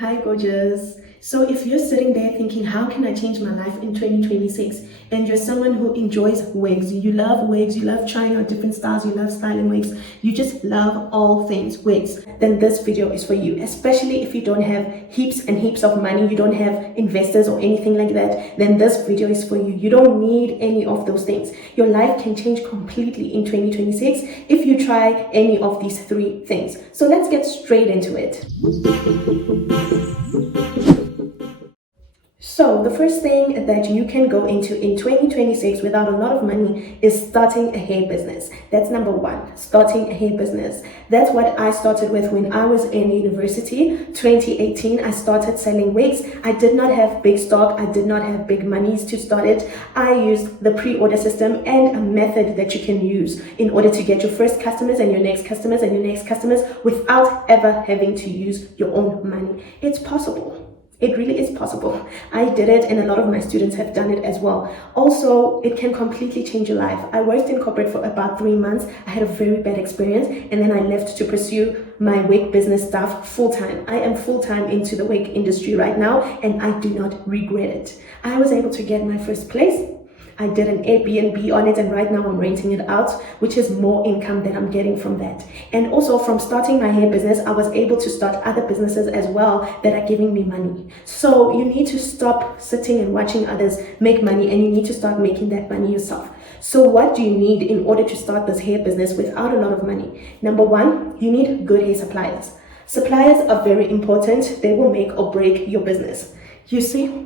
Hi, gorgeous. So, if you're sitting there thinking, how can I change my life in 2026? And you're someone who enjoys wigs, you love trying out different styles, you love styling wigs, you just love all things wigs, then this video is for you. Especially if you don't have heaps and heaps of money, you don't have investors or anything like that, then this video is for you. You don't need any of those things. Your life can change completely in 2026 if you try any of these three things. So, let's get straight into it. So, the first thing that you can go into in 2026 without a lot of money is starting a hair business. That's number one, starting a hair business. That's what I started with when I was in university, 2018. I started selling wigs. I did not have big stock. I did not have big monies to start it. I used the pre-order system and a method that you can use in order to get your first customers and your next customers and your next customers without ever having to use your own money. It's possible. It really is possible. I did it and a lot of my students have done it as well. Also, it can completely change your life. I worked in corporate for about 3 months. I had a very bad experience and then I left to pursue my wig business stuff full-time. I am full-time into the wig industry right now and I do not regret it. I was able to get my first place. I did an Airbnb on it and right now I'm renting it out, which is more income that I'm getting from that. And also from starting my hair business, I was able to start other businesses as well that are giving me money. So you need to stop sitting and watching others make money and you need to start making that money yourself. So what do you need in order to start this hair business without a lot of money? Number one, you need good hair suppliers. Suppliers are very important. They will make or break your business. You see,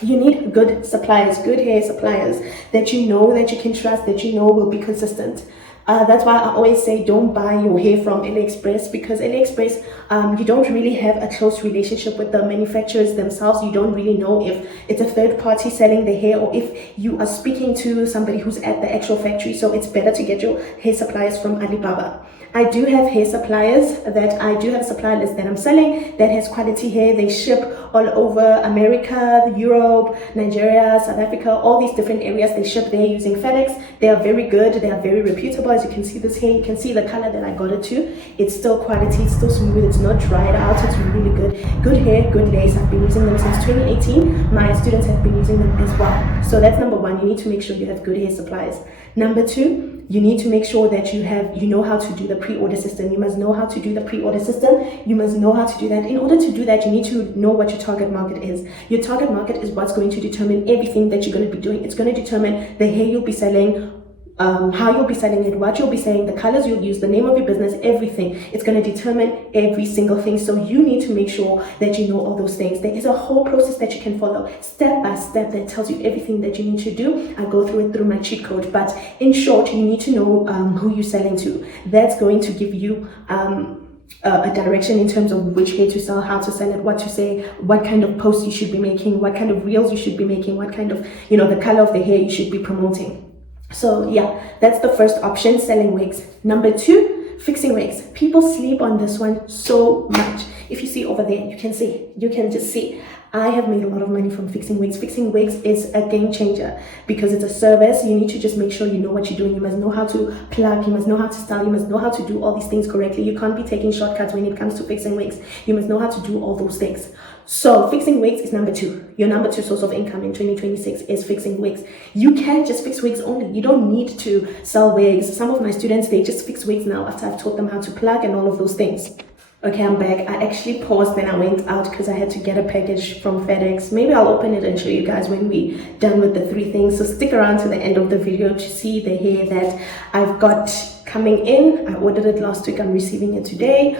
you need good suppliers, good hair suppliers that you know, that you can trust, that you know will be consistent. That's why I always say don't buy your hair from AliExpress, because AliExpress, you don't really have a close relationship with the manufacturers themselves. You don't really know if it's a third party selling the hair or if you are speaking to somebody who's at the actual factory. So it's better to get your hair suppliers from Alibaba. I do have hair suppliers I do have a supplier list that I'm selling that has quality hair. They ship all over America, Europe, Nigeria, South Africa, all these different areas. They ship there using FedEx. They are very good. They are very reputable. As you can see this hair, you can see the color that I got it to. It's still quality, it's still smooth, it's not dried out, it's really good. Good hair, good lace. I've been using them since 2018. My students have been using them as well. So that's number one. You need to make sure you have good hair suppliers. Number two, you need to make sure that you know how to do the pre-order system. You must know how to do the pre-order system. You must know how to do that. In order to do that, you need to know what your target market is. Your target market is what's going to determine everything that you're going to be doing. It's going to determine the hair you'll be selling, how you'll be selling it, what you'll be saying, the colors you'll use, the name of your business, everything. It's going to determine every single thing. So you need to make sure that you know all those things. There is a whole process that you can follow step by step that tells you everything that you need to do. I go through it through my cheat code. But in short, you need to know who you're selling to. That's going to give you a direction in terms of which hair to sell, how to sell it, what to say, what kind of posts you should be making, what kind of reels you should be making, what kind of, the color of the hair you should be promoting. So yeah, that's the first option, selling wigs. Number two, fixing wigs. People sleep on this one so much. If you see over there, you can just see. I have made a lot of money from fixing wigs. Fixing wigs is a game changer because it's a service. You need to just make sure you know what you're doing. You must know how to plug, you must know how to style, you must know how to do all these things correctly. You can't be taking shortcuts when it comes to fixing wigs. You must know how to do all those things. So fixing wigs is number two. Your number two source of income in 2026 is fixing wigs. You can't just fix wigs only. You don't need to sell wigs. Some of my students, they just fix wigs now after I've taught them how to plug and all of those things. Okay, I'm back. I actually paused when I went out because I had to get a package from FedEx. Maybe I'll open it and show you guys when we're done with the three things. So stick around to the end of the video to see the hair that I've got coming in. I ordered it last week. I'm receiving it today.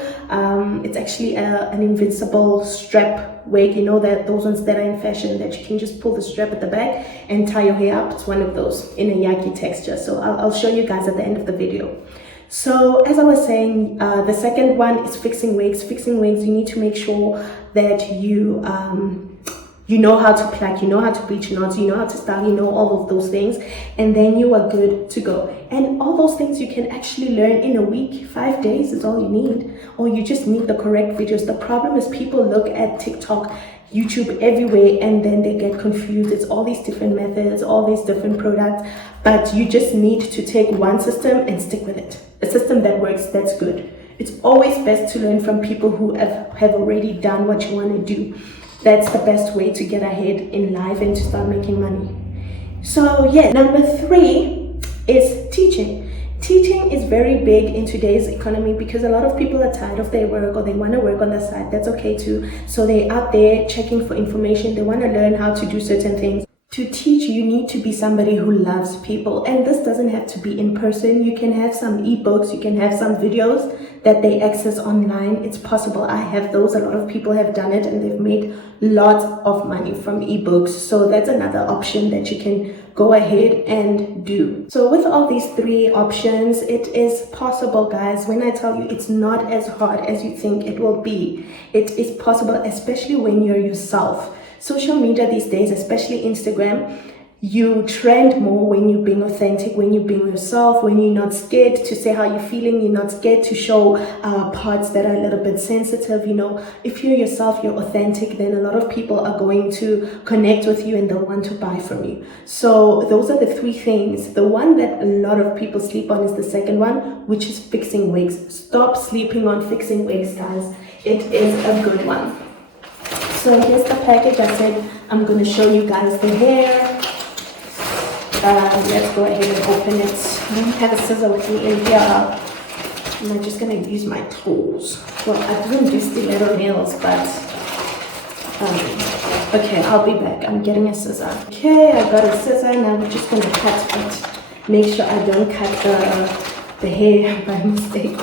It's actually an invincible strap wig. You know that those ones that are in fashion that you can just pull the strap at the back and tie your hair up. It's one of those in a yaki texture. So I'll show you guys at the end of the video. So as I was saying, the second one is fixing wigs. Fixing wigs, you need to make sure that you know how to plug, you know how to bleach knots, you know how to style, you know all of those things, and then you are good to go. And all those things you can actually learn in a week. 5 days is all you need, or you just need the correct videos. The problem is people look at TikTok, YouTube everywhere and then they get confused. It's all these different methods, all these different products, but you just need to take one system and stick with it. A system that works, that's good. It's always best to learn from people who have already done what you want to do. That's the best way to get ahead in life and to start making money. So yeah, number 3 is teaching. Teaching is very big in today's economy because a lot of people are tired of their work or they want to work on the side. That's okay too. So they're out there checking for information. They want to learn how to do certain things. To teach, you need to be somebody who loves people, and this doesn't have to be in person. You can have some ebooks, you can have some videos that they access online. It's possible. I have those. A lot of people have done it and they've made lots of money from ebooks. So that's another option that you can go ahead and do. So with all these 3 options, it is possible, guys. When I tell you it's not as hard as you think it will be, it is possible, especially when you're yourself. Social media these days, especially Instagram, you trend more when you're being authentic, when you're being yourself, when you're not scared to say how you're feeling, you're not scared to show parts that are a little bit sensitive. You know, if you're yourself, you're authentic, then a lot of people are going to connect with you and they'll want to buy from you. So those are the 3 things. The one that a lot of people sleep on is the second one, which is fixing wigs. Stop sleeping on fixing wigs, guys. It is a good one. So here's the package. I said I'm going to show you guys the hair. Let's go ahead and open it. I don't have a scissor with me in here. I'm just going to use my tools. Well, I didn't do stiletto nails, but okay, I'll be back. I'm getting a scissor. Okay, I got a scissor. Now we're just going to cut it. Make sure I don't cut the hair by mistake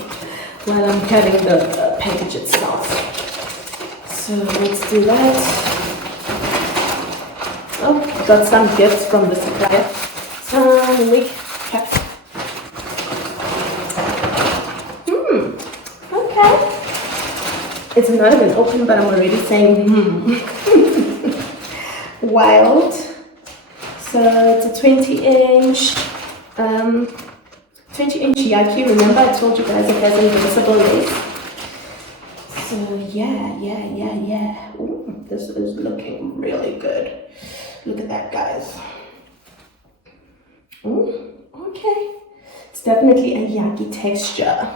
while I'm cutting the package itself. So let's do that. Oh, got some gifts from the supplier. Some wig caps. Okay. It's not even open, but I'm already saying Wild. So it's a 20-inch yaki. Remember I told you guys it has invincible lace. So yeah. Ooh, this is looking really good. Look at that, guys. Ooh, okay. It's definitely a yaki texture.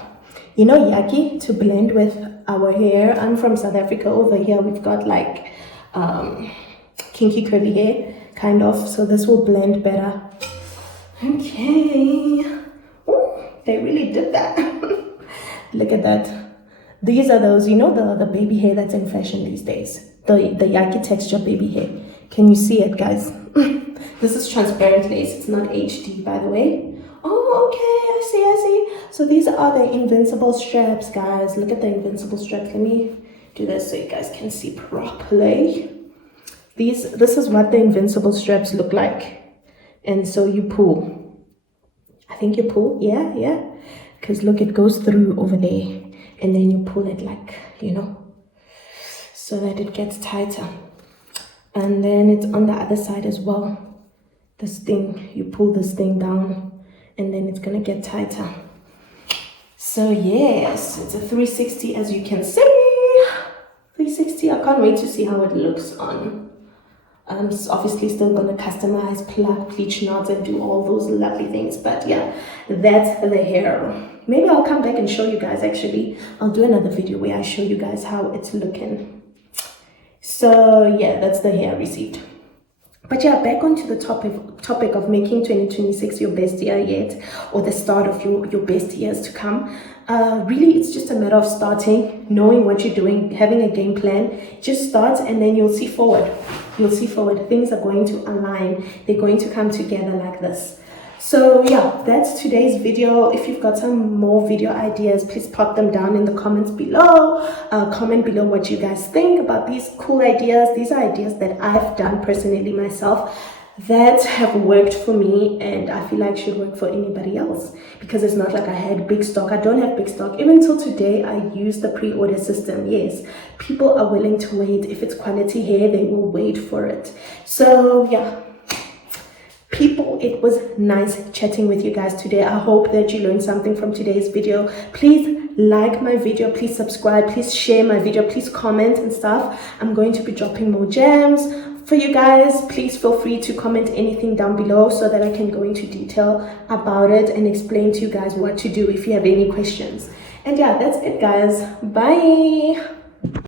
You know, yaki to blend with our hair. I'm from South Africa. Over here we've got like kinky curly hair, kind of. So this will blend better. Okay. Ooh, they really did that. Look at that. These are those, you know, the baby hair that's in fashion these days. The yaki texture baby hair. Can you see it, guys? This is transparent lace. It's not HD, by the way. Oh, okay. I see. So these are the invincible straps, guys. Look at the invincible straps. Let me do this so you guys can see properly. This is what the invincible straps look like. And so you pull. I think you pull. Yeah. Because look, it goes through over there. And then you pull it like, you know, so that it gets tighter. And then it's on the other side as well. This thing, you pull this thing down and then it's gonna get tighter. So yes, it's a 360 as you can see. 360, I can't wait to see how it looks on. I'm obviously still gonna customize, plug, pleach knots and do all those lovely things. But yeah, that's the hair. Maybe I'll come back and show you guys. Actually, I'll do another video where I show you guys how it's looking. So yeah, that's the hair received. But yeah, back onto the topic of making 2026 your best year yet, or the start of your best years to come. Really, it's just a matter of starting, knowing what you're doing, having a game plan. Just start and then you'll see forward. You'll see forward. Things are going to align. They're going to come together like this. So yeah, that's today's video. If you've got some more video ideas, please pop them down in the comments below. Comment below what you guys think about these cool ideas. These are ideas that I've done personally myself that have worked for me, and I feel like should work for anybody else, because it's not like I had big stock. I don't have big stock. Even till today, I use the pre-order system. Yes, people are willing to wait. If it's quality hair, they will wait for it. So yeah, people, it was nice chatting with you guys today. I hope that you learned something from today's video. Please like my video, please subscribe, please share my video, please comment and stuff. I'm going to be dropping more gems for you guys. Please feel free to comment anything down below so that I can go into detail about it and explain to you guys what to do if you have any questions. And yeah, that's it, guys. Bye.